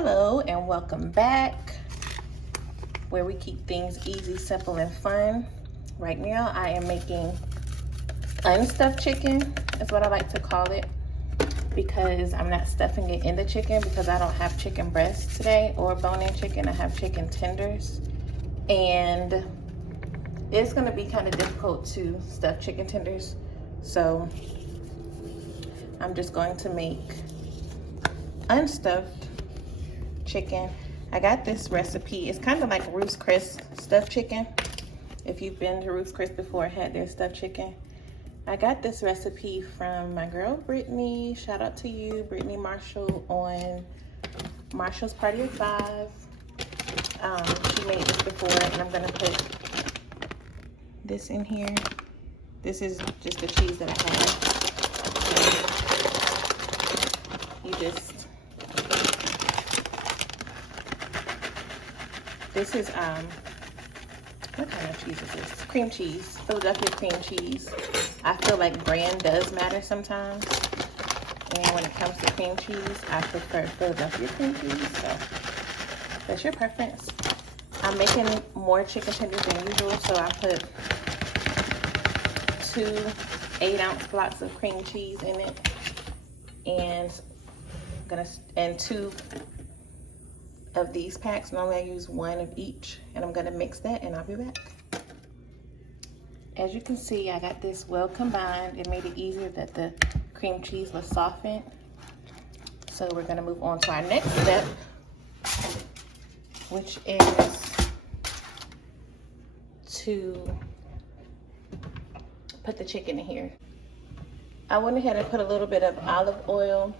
Hello and welcome back, where we keep things easy, simple, and fun. Right now I am making unstuffed chicken, is what I like to call it, because I'm not stuffing it in the chicken because I don't have chicken breasts today or bone-in chicken. I have chicken tenders, and it's going to be kind of difficult to stuff chicken tenders, so I'm just going to make unstuffed chicken. I got this recipe. It's kind of like Ruth's Chris stuffed chicken. If you've been to Ruth's Chris before, had their stuffed chicken. I got this recipe from my girl Brittany. Shout out to you, Brittany Marshall, on Marshall's Party of Five. She made this before, and I'm gonna put this in here. This is just the cheese that I have. You just, this is what kind of cheese is this? Cream cheese, Philadelphia cream cheese. I feel like brand does matter sometimes, and when it comes to cream cheese, I prefer Philadelphia cream cheese. So that's your preference. I'm making more chicken tenders than usual, so I put 2 8-ounce blocks of cream cheese in it, and 2 of these packs. Normally I use 1 of each, and I'm gonna mix that and I'll be back. As you can see, I got this well combined. It made it easier that the cream cheese was softened. So we're gonna move on to our next step, which is to put the chicken in here. I went ahead and put a little bit of olive oil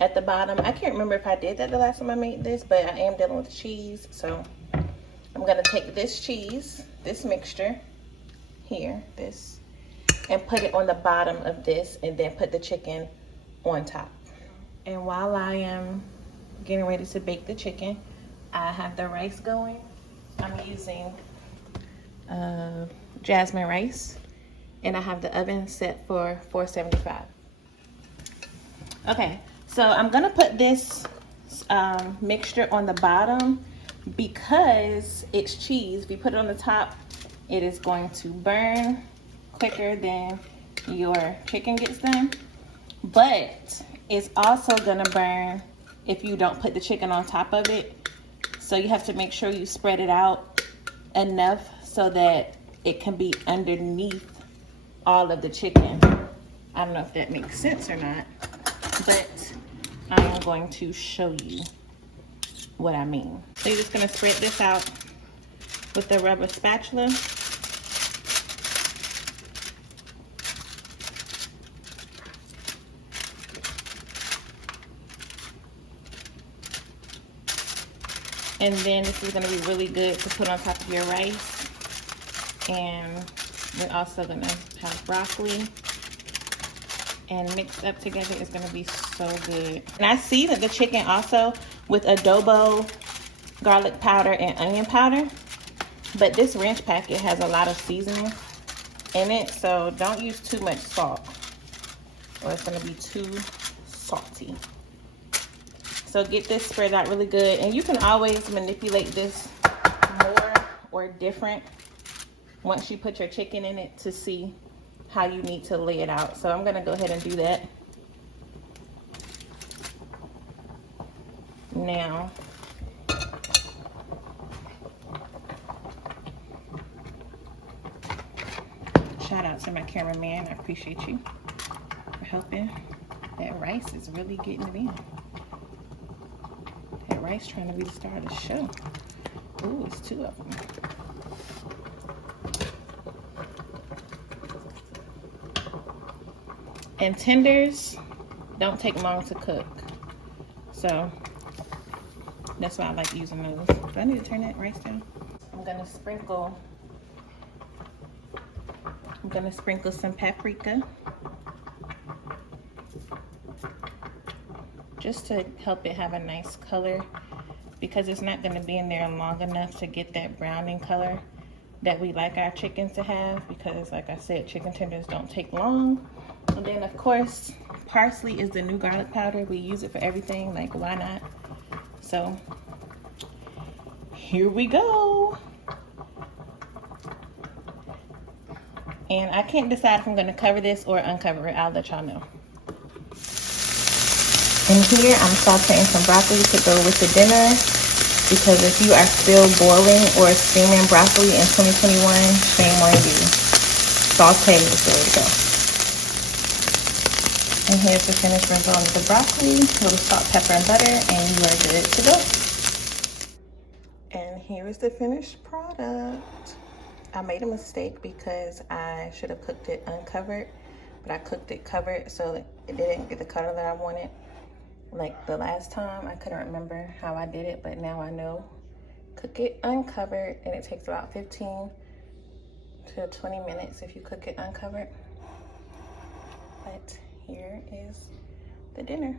at the bottom. I can't remember if I did that the last time I made this, but I am dealing with cheese. So I'm gonna take this cheese, this mixture here, this, and put it on the bottom of this, and then put the chicken on top. And while I am getting ready to bake the chicken, I have the rice going. I'm using jasmine rice, and I have the oven set for 475. Okay, so I'm gonna put this mixture on the bottom because it's cheese. If you put it on the top, it is going to burn quicker than your chicken gets done, but it's also gonna burn if you don't put the chicken on top of it. So you have to make sure you spread it out enough so that it can be underneath all of the chicken. I don't know if that makes sense or not, but I am going to show you what I mean. So you're just gonna spread this out with the rubber spatula. And then this is gonna be really good to put on top of your rice. And we're also gonna have broccoli, and mixed up together is gonna be so good. And I seasoned the chicken also with adobo, garlic powder, and onion powder. But this ranch packet has a lot of seasoning in it, so don't use too much salt or it's gonna be too salty. So get this spread out really good, and you can always manipulate this more or different once you put your chicken in it to see how you need to lay it out. So I'm gonna go ahead and do that. Now, shout out to my cameraman. I appreciate you for helping. That rice is really getting it in. That rice trying to be the star of the show. Ooh, it's 2 of them. And tenders don't take long to cook, so that's why I like using those. Do I need to turn that rice down? I'm gonna sprinkle some paprika just to help it have a nice color, because it's not gonna be in there long enough to get that browning color that we like our chickens to have, because like I said, chicken tenders don't take long. And then of course, parsley is the new garlic powder. We use it for everything, like why not? So here we go. And I can't decide if I'm gonna cover this or uncover it. I'll let y'all know. And here I'm sauteing some broccoli to go with the dinner, because if you are still boiling or steaming broccoli in 2021, shame on you. Saute is the way to go. And here's the finished result of the broccoli, a little salt, pepper, and butter, and you are good to go. And here is the finished product. I made a mistake because I should have cooked it uncovered, but I cooked it covered, so it didn't get the color that I wanted. Like the last time, I couldn't remember how I did it, but now I know. Cook it uncovered, and it takes about 15 to 20 minutes if you cook it uncovered. But here is the dinner.